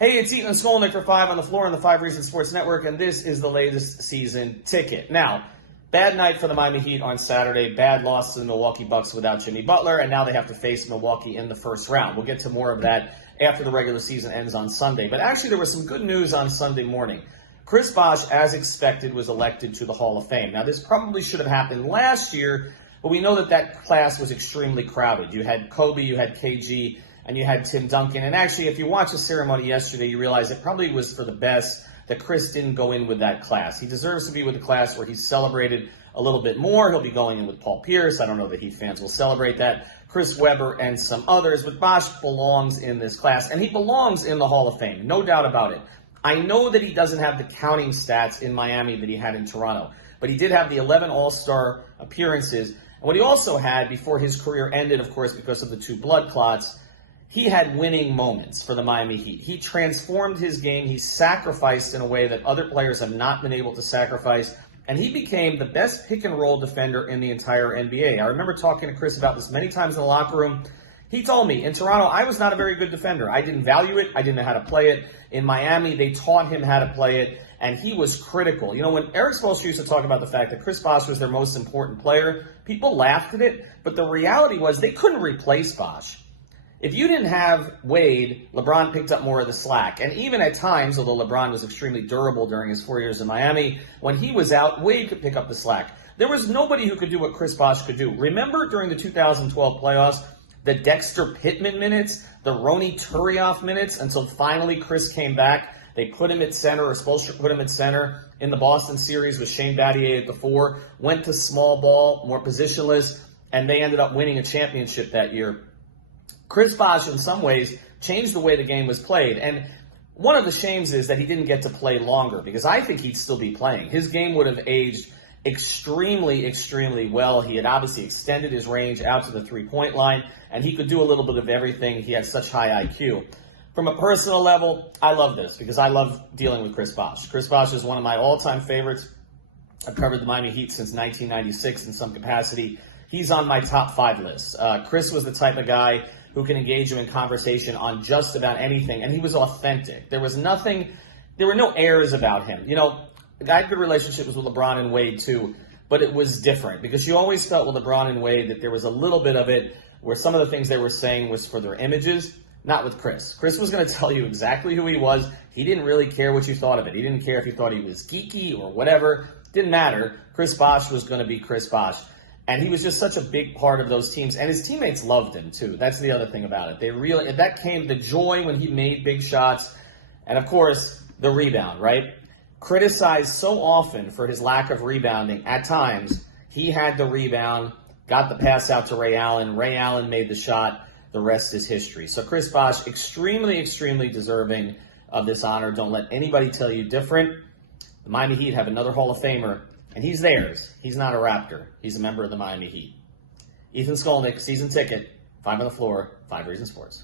Hey, it's Ethan Skolnick for 5 on the Floor on the 5 Reasons Sports Network, and this is the latest season ticket. Now, bad night for the Miami Heat on Saturday, bad loss to the Milwaukee Bucks without Jimmy Butler, and now they have to face Milwaukee in the first round. We'll get to more of that after the regular season ends on Sunday. But actually, there was some good news on Sunday morning. Chris Bosh, as expected, was elected to the Hall of Fame. Now, this probably should have happened last year, but we know that that class was extremely crowded. You had Kobe, you had KG, and you had Tim Duncan. And actually, if you watch the ceremony yesterday, you realize it probably was for the best that Chris didn't go in with that class. He deserves to be with a class where he's celebrated a little bit more. He'll be going in with Paul Pierce. I don't know that Heat fans will celebrate that. Chris Webber and some others. But Bosh belongs in this class, and he belongs in the Hall of Fame. No doubt about it. I know that he doesn't have the counting stats in Miami that he had in Toronto, but he did have the 11 All-Star appearances. And what he also had before his career ended, of course, because of the 2 blood clots, he had winning moments for the Miami Heat. He transformed his game. He sacrificed in a way that other players have not been able to sacrifice. And he became the best pick-and-roll defender in the entire NBA. I remember talking to Chris about this many times in the locker room. He told me, in Toronto, I was not a very good defender. I didn't value it. I didn't know how to play it. In Miami, they taught him how to play it, and he was critical. You know, when Eric Spoelstra used to talk about the fact that Chris Bosh was their most important player, people laughed at it, but the reality was they couldn't replace Bosh. If you didn't have Wade, LeBron picked up more of the slack. And even at times, although LeBron was extremely durable during his 4 years in Miami, when he was out, Wade could pick up the slack. There was nobody who could do what Chris Bosh could do. Remember during the 2012 playoffs, the Dexter Pittman minutes, the Roni Turioff minutes, until finally Chris came back. They put him at center, or Spoelstra put him at center in the Boston series with Shane Battier at the 4, went to small ball, more positionless, and they ended up winning a championship that year. Chris Bosh, in some ways, changed the way the game was played. And one of the shames is that he didn't get to play longer, because I think he'd still be playing. His game would have aged extremely, extremely well. He had obviously extended his range out to the three-point line, and he could do a little bit of everything. He had such high IQ. From a personal level, I love this, because I love dealing with Chris Bosh. Chris Bosh is one of my all-time favorites. I've covered the Miami Heat since 1996 in some capacity. He's on my top 5 list. Chris was the type of guy who can engage you in conversation on just about anything, and he was authentic. There was no airs about him. You know, the guy had good relationships with LeBron and Wade too, but it was different, because you always felt with LeBron and Wade that there was a little bit of it where some of the things they were saying was for their images, not with Chris. Chris was going to tell you exactly who he was. He didn't really care what you thought of it. He didn't care if you thought he was geeky or whatever. Didn't matter. Chris Bosh was going to be Chris Bosh. And he was just such a big part of those teams. And his teammates loved him, too. That's the other thing about it. That came the joy when he made big shots. And, of course, the rebound, right? Criticized so often for his lack of rebounding. At times, he had the rebound, got the pass out to Ray Allen. Ray Allen made the shot. The rest is history. So Chris Bosh, extremely, extremely deserving of this honor. Don't let anybody tell you different. The Miami Heat have another Hall of Famer. And he's theirs. He's not a Raptor. He's a member of the Miami Heat. Ethan Skolnick, season ticket, 5 on the Floor, 5 Reasons Sports.